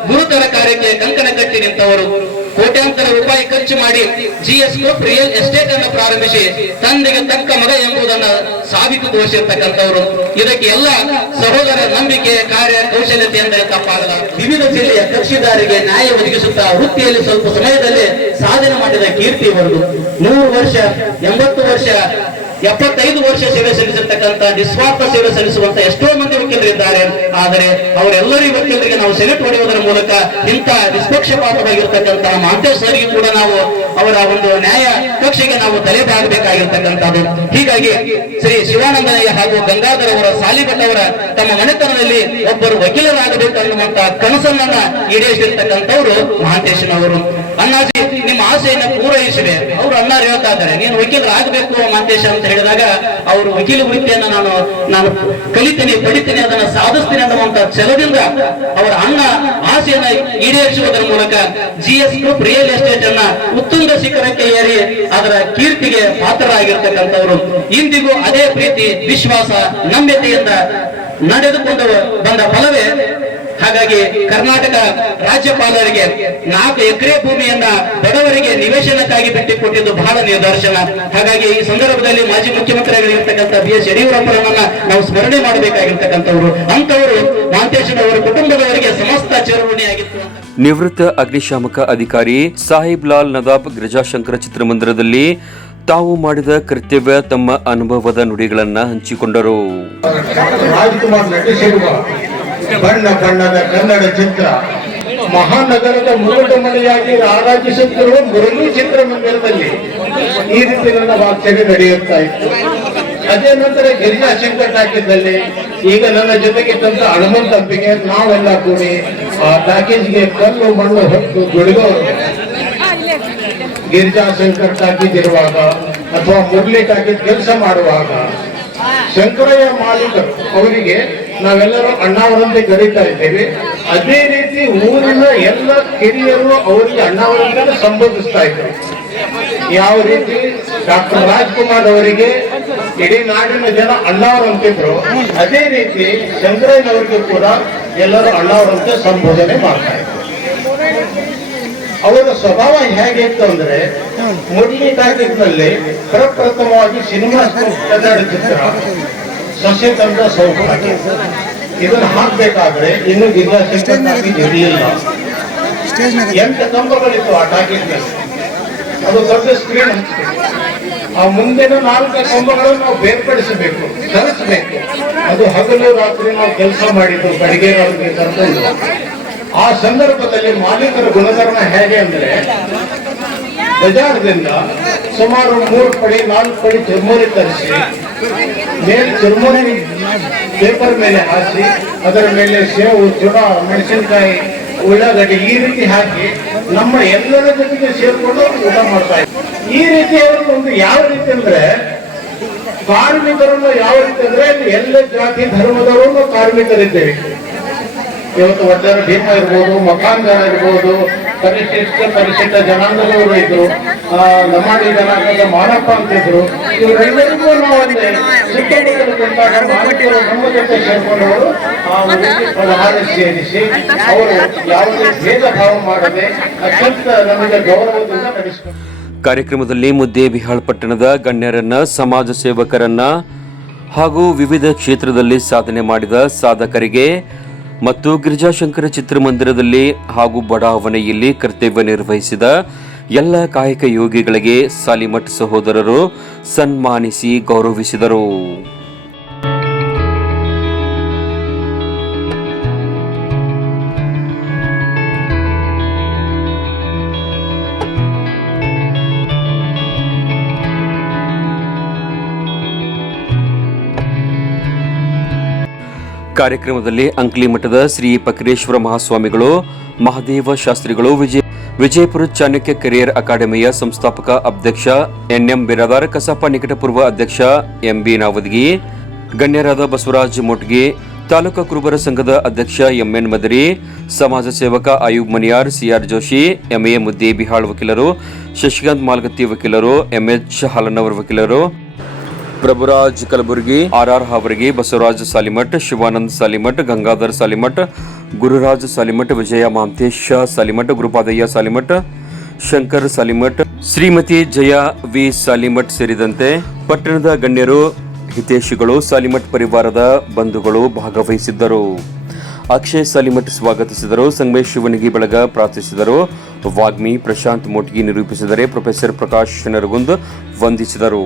ಗುರುತರ ಕಾರ್ಯಕ್ಕೆ ಕಂಕಣ ಕಟ್ಟಿ ನಿಂತವರು. ಕೋಟ್ಯಾಂತರ ರೂಪಾಯಿ ಖರ್ಚು ಮಾಡಿ ಜಿಎಸ್ ಗ್ರೂಪ್ ರಿಯಲ್ ಎಸ್ಟೇಟ್ ಅನ್ನು ಪ್ರಾರಂಭಿಸಿ ತಂದೆಗೆ ತಕ್ಕ ಮಗ ಎಂಬುದನ್ನ ಸಾಬೀತುಗೊಳಿಸಿರ್ತಕ್ಕಂಥವರು ಇದಕ್ಕೆ ಎಲ್ಲ ಸಹೋದರ ನಂಬಿಕೆ, ಕಾರ್ಯ, ಕೌಶಲ್ಯತೆ ಎಂದರೆ ತಪ್ಪಾಗಲ್ಲ. ವಿವಿಧ ಜಿಲ್ಲೆಯ ಕಕ್ಷಿದಾರಿಗೆ ನ್ಯಾಯ ಒದಗಿಸುತ್ತಾ ವೃತ್ತಿಯಲ್ಲಿ ಸ್ವಲ್ಪ ಸಮಯದಲ್ಲಿ ಸಾಧನೆ ಮಾಡಿದ ಕೀರ್ತಿ ಒಂದು ನೂರು ವರ್ಷ, ಎಂಬತ್ತು ವರ್ಷ ಎಪ್ಪತ್ತೈದು ವರ್ಷ ಸೇವೆ ಸಲ್ಲಿಸಿರ್ತಕ್ಕಂಥ ನಿಸ್ವಾರ್ಥ ಸೇವೆ ಸಲ್ಲಿಸುವಂತ ಎಷ್ಟೋ ಮಂದಿ ವಕೀಲರಿದ್ದಾರೆ ಆದರೆ ಅವರೆಲ್ಲರೂ ವಕೀಲರಿಗೆ ನಾವು ಸೆಲೆಕ್ಟ್ ಹೊಡೆಯುವುದರ ಮೂಲಕ ಇಂಥ ನಿಷ್ಪಕ್ಷಪಾತವಾಗಿರ್ತಕ್ಕಂಥ ಮಾಂತೇಶ್ ಕೂಡ ನಾವು ಅವರ ಒಂದು ನ್ಯಾಯ ಕಕ್ಷೆಗೆ ನಾವು ತಲೆಬಾಗಬೇಕಾಗಿರ್ತಕ್ಕಂಥದ್ದು ಹೀಗಾಗಿ ಶ್ರೀ ಶಿವಾನಂದನಯ್ಯ ಹಾಗೂ ಗಂಗಾಧರ್ ಅವರ ಸಾಲಿಭಟ್ ಅವರ ತಮ್ಮ ಮನೆತನದಲ್ಲಿ ಒಬ್ಬರು ವಕೀಲರಾಗಬೇಕು ಅನ್ನುವಂತ ಕನಸನ್ನ ಈಡೇರಿಸಿರ್ತಕ್ಕಂಥವ್ರು ಮಹಾಂತೇಶನವರು ಅಣ್ಣಾಜಿ, ನಿಮ್ಮ ಆಸೆಯನ್ನು ಪೂರೈಸಿವೆ. ಅವರು ಅಣ್ಣಾರು ಹೇಳ್ತಾ ಇದ್ದಾರೆ. ನೀನು ವಕೀಲರಾಗಬೇಕು ಮಹಾಂತೇಶ ಅಂತ ಹೇಳಿದಾಗ ಅವರು ವಕೀಲ ವೃತ್ತಿಯನ್ನ ನಾನು ನಾನು ಕಲಿತೇನೆ, ಪಡಿತೇನೆ, ಅದನ್ನ ಸಾಧಿಸ್ತೇನೆ ಅನ್ನುವಂತ ಛಲದಿಂದ ಅವರ ಅಣ್ಣ ಆಸೆಯನ್ನ ಈಡೇರಿಸುವುದರ ಮೂಲಕ G S group real estate ಅನ್ನ ಉತ್ತುಂಗ ಶಿಖರಕ್ಕೆ ಏರಿ ಅದರ ಕೀರ್ತಿಗೆ ಪಾತ್ರರಾಗಿರ್ತಕ್ಕಂಥವರು. ಇಂದಿಗೂ ಅದೇ ಪ್ರೀತಿ, ವಿಶ್ವಾಸ ನಮ್ಯತೆಯಿಂದ ನಡೆದುಕೊಂಡು ಬಂದ ಫಲವೇ ಹಾಗಾಗಿ ಕರ್ನಾಟಕ ರಾಜ್ಯಪಾಲರಿಗೆ ನಾಲ್ಕು ಎಕರೆ ಭೂಮಿಯನ್ನ ಬಡವರಿಗೆ ನಿವೇಶನಕ್ಕಾಗಿ ಬಿಟ್ಟುಕೊಟ್ಟಿದ್ದು ಬಹಳ ನಿದರ್ಶನ. ಹಾಗಾಗಿ ಈ ಸಂದರ್ಭದಲ್ಲಿ ಮಾಜಿ ಮುಖ್ಯಮಂತ್ರಿಯಾಗಿರ್ತಕ್ಕಂಥ ಬಿ ಎಸ್ ಯಡಿಯೂರಪ್ಪರನ್ನ ನಾವು ಸ್ಮರಣೆ ಮಾಡಬೇಕಾಗಿರ್ತಕ್ಕಂಥವ್ರು. ಅಂತವರು ಮಾಂತೇಶನವರ ಕುಟುಂಬದವರಿಗೆ ಸಮಸ್ತ ಚೇರುವಣಿಯಾಗಿತ್ತು ಅಂತ. ನಿವೃತ್ತ ಅಗ್ನಿಶಾಮಕ ಅಧಿಕಾರಿ ಸಾಹಿಬ್ ಲಾಲ್ ನದಾಬ್ ಗಿರಿಜಾಶಂಕರ ಚಿತ್ರಮಂದಿರದಲ್ಲಿ ತಾವು ಮಾಡಿದ ಕರ್ತವ್ಯ ತಮ್ಮ ಅನುಭವದ ನುಡಿಗಳನ್ನ ಹಂಚಿಕೊಂಡರು. ಬಣ್ಣ ಬಣ್ಣದ ಕನ್ನಡ ಚಿತ್ರ. ಮಹಾನಗರದ ಮುರುಡು ಮನೆಯಾಗಿ ಆರಾಧಿಸುತ್ತಿರುವ ಮುರುಳು ಚಿತ್ರಮಂದಿರದಲ್ಲಿ ಈ ರೀತಿ ನನ್ನ ವಾಕ್ಯಗೆ ನಡೆಯುತ್ತಾ ಇತ್ತು. ಅದೇ ನಂತರ ಗಿರಿಜಾ ಟಾಕೀಸ್ನಲ್ಲಿ ಈಗ ನನ್ನ ಜೊತೆಗೆ ತಂದ ಹನುಮಂತ ಅಂಬಿಗೆ ನಾವೆಲ್ಲ ಕೂಡಿ ಆ ಪ್ಯಾಕೇಜ್ಗೆ ಕಲ್ಲು, ಮಣ್ಣು, ಹೊತ್ತು ದುಡಿದವರು ಗಿರಿಜಾ ಶಂಕರ್ ಹಾಕಿದ್ದಿರುವಾಗ ಅಥವಾ ಮುರಳಿ ಟಾಕೀಸ್ ಕೆಲಸ ಮಾಡುವಾಗ ಶಂಕರಯ್ಯ ಮಾಲೀಕರು ಅವರಿಗೆ ನಾವೆಲ್ಲರೂ ಅಣ್ಣಾವರಂತೆ ಕರೀತಾ ಇದ್ದೇವೆ. ಅದೇ ರೀತಿ ಊರಿನ ಎಲ್ಲ ಕಿರಿಯರು ಅವರಿಗೆ ಅಣ್ಣಾವರಂತೆ ಸಂಬೋಧಿಸ್ತಾ ಇದ್ದರು ಯಾವ ರೀತಿ ಡಾಕ್ಟರ್ ರಾಜ್ಕುಮಾರ್ ಅವರಿಗೆ ಇಡೀ ನಾಡಿನ ಜನ ಅಣ್ಣಾವರಂತಿದ್ರು, ಅದೇ ರೀತಿ ಚಂದ್ರಯ್ಯನವರಿಗೂ ಕೂಡ ಎಲ್ಲರೂ ಅಣ್ಣಾವರಂತೆ ಸಂಬೋಧನೆ ಮಾಡ್ತಾ ಅವರ ಸ್ವಭಾವ ಹೇಗಿತ್ತು ಅಂದ್ರೆ ಮೊದಲನೇ ತಾರೀಕಿನಲ್ಲಿ ಪ್ರಪ್ರಥಮವಾಗಿ ಸಿನಿಮಾ ಚಿತ್ರ. ಸಸ್ಯ ತಂದ ಸೌಭಾಗ್ಯ ಇದನ್ನು ಹಾಕ್ಬೇಕಾದ್ರೆ ಇನ್ನು ಟಾಕೀಸ್ ಇರಲಿಲ್ಲ ಎಂಟು ಕಂಬಗಳಿತ್ತು ಆ ಟಾಕೀಸ್ನಲ್ಲಿ. ಅದು ದೊಡ್ಡ ಸ್ಕ್ರೀನ್ ಆ ಮುಂದಿನ ನಾಲ್ಕು ಕಂಬಗಳನ್ನು ನಾವು ಬೇರ್ಪಡಿಸಬೇಕು ಸರಿಸಬೇಕು ಅದು ಹಗಲು ರಾತ್ರಿ ನಾವು ಕೆಲಸ ಮಾಡಿದ್ದು ಕಡಿಗೆಗಾರರಿಗೆ ಕರ್ಕೊಂಡು ಆ ಸಂದರ್ಭದಲ್ಲಿ ಮಾಲೀಕರ ಗುಣಧರ್ಮ ಹೇಗೆ ಅಂದ್ರೆ ಬಜಾರ್ದಿಂದ ಸುಮಾರು ಮೂರು ಪಡಿ, ನಾಲ್ಕು ಪಡಿ ಚುರ್ಮುರಿ ತರಿಸಿ, ಮೇಲೆ ಚುರ್ಮುರಿ ಪೇಪರ್ ಮೇಲೆ ಹಾಕಿ, ಅದರ ಮೇಲೆ ಸೇವು ಚುಡ ಮೆಣಸಿನಕಾಯಿ, ಉಳ್ಳಾಗಡ್ಡಿ ಈ ರೀತಿ ಹಾಕಿ ನಮ್ಮ ಎಲ್ಲರ ಜೊತೆಗೆ ಸೇರ್ಕೊಂಡು ಊಟ ಮಾಡ್ತಾ ಇದ್ದಾರೆ ಈ ರೀತಿ ಒಂದು ಯಾವ ರೀತಿ ಅಂದ್ರೆ ಕಾರ್ಮಿಕರನ್ನು ಯಾವ ರೀತಿ ಅಂದ್ರೆ ಎಲ್ಲ ಜಾತಿ ಧರ್ಮದವರು ಕಾರ್ಮಿಕರಿದ್ದೇವೆ. ಇವತ್ತು ಒಟ್ಟಾರೆ ಭೀಮ ಇರ್ಬೋದು ಮಕಾಂತರ ಇರ್ಬೋದು ಪರಿಶಿಷ್ಟ ಪರಿಶಿಷ್ಟ ಜನಾಂಗದವರು ಇದ್ರು ಆ, ಲಮಾಡಿ ಜನಾಂಗದ ಮಾರಪ್ಪ ಅಂತಿದ್ರು ಇವರೆಲ್ಲರಿಗೂ ನಾವು ಅಲ್ಲಿ ನಮ್ಮ ಜೊತೆ ಸೇರ್ಕೊಂಡವರು. ಆ ಸೇರಿಸಿ ಅವರು ಯಾವುದೇ ಭೇದ ಭಾವ ಮಾಡದೆ ಅತ್ಯಂತ ನಮಗೆ ಗೌರವದಿಂದ ನಡೆಸಿಕೊಂಡು ಕಾರ್ಯಕ್ರಮದಲ್ಲಿ ಮುದ್ದೇಬಿಹಾಳ್ ಪಟ್ಟಣದ ಗಣ್ಯರನ್ನ ಸಮಾಜ ಸೇವಕರನ್ನ ಹಾಗೂ ವಿವಿಧ ಕ್ಷೇತ್ರದಲ್ಲಿ ಸಾಧನೆ ಮಾಡಿದ ಸಾಧಕರಿಗೆ ಮತ್ತು ಗಿರಿಜಾಶಂಕರ ಚಿತ್ರಮಂದಿರದಲ್ಲಿ ಹಾಗೂ ಬಡಾವಣೆಯಲ್ಲಿ ಕರ್ತವ್ಯ ನಿರ್ವಹಿಸಿದ ಎಲ್ಲ ಕಾಯಕ ಯೋಗಿಗಳಿಗೆ ಸಾಲಿಮಠ್ ಸಹೋದರರು ಸನ್ಮಾನಿಸಿ ಗೌರವಿಸಿದರು. ಕಾರ್ಯಕ್ರಮದಲ್ಲಿ ಅಂಕ್ಲಿ ಮಠದ ಶ್ರೀ ಪಕರೇಶ್ವರ ಮಹಾಸ್ವಾಮಿಗಳು, ಮಹಾದೇವ ಶಾಸ್ತ್ರಿಗಳು, ವಿಜಯ ವಿಜಯಪುರ ಚಾಣಕ್ಯ ಕೆರಿಯರ್ ಅಕಾಡೆಮಿಯ ಸಂಸ್ಥಾಪಕ ಅಧ್ಯಕ್ಷ ಎನ್ಎಂ ಬಿರಾದಾರ ಕಸಾಪ ನಿಕಟಪೂರ್ವ ಅಧ್ಯಕ್ಷ ಎಂಬಿ ನಾವದ್ಗಿ, ಗಣ್ಯರಾದ ಬಸವರಾಜ್ ಮೊಟ್ಗಿ, ತಾಲೂಕಾ ಕುರುಬರ ಸಂಘದ ಅಧ್ಯಕ್ಷ ಎಂಎನ್ ಮದರಿ, ಸಮಾಜ ಸೇವಕ ಆಯುಬ್ ಮನಿಯಾರ್, ಸಿಆರ್ ಜೋಶಿ, ಎಂಎ ಮುದ್ದೆ ಬಿಹಾಳ್ ವಕೀಲರು, ಶಶಿಕಾಂತ್ ಮಾಲ್ಗತ್ತಿ ವಕೀಲರು, ಎಂಎಚ್ ಹಾಲನವರ್ ವಕೀಲರು Prabhuraj Kalaburagi, R R Havargi, Basavaraj Salimath, Shivanand Salimath, Gangadhar Salimath, Gururaj Salimath, Vijaya Mantesha Salimath, Gurupadayya Salimath, Shankar Salimath, Shrimati Jaya V Salimath ಸೇರಿದಂತೆ ಪಟ್ಟಣದ ಗಣ್ಯರು ಹಿತೇಶಿಗಳು ಸಾಲಿಮಠ್ ಪರಿವಾರದ ಬಂಧುಗಳು ಭಾಗವಹಿಸಿದ್ದರು. ಅಕ್ಷಯ್ ಸಾಲಿಮಠ್ ಸ್ವಾಗತಿಸಿದರು, ಸಂಗಮೇಶ್ ಶಿವನಿಗಿ ಬಳಗ ಪ್ರಾರ್ಥಿಸಿದರು, ವಾಗ್ಮಿ ಪ್ರಶಾಂತ್ ಮೋಟ್ಗಿ ನಿರೂಪಿಸಿದರೆ ಪ್ರೊಫೆಸರ್ ಪ್ರಕಾಶ್ ನರಗುಂದ್ ವಂದಿಸಿದರು.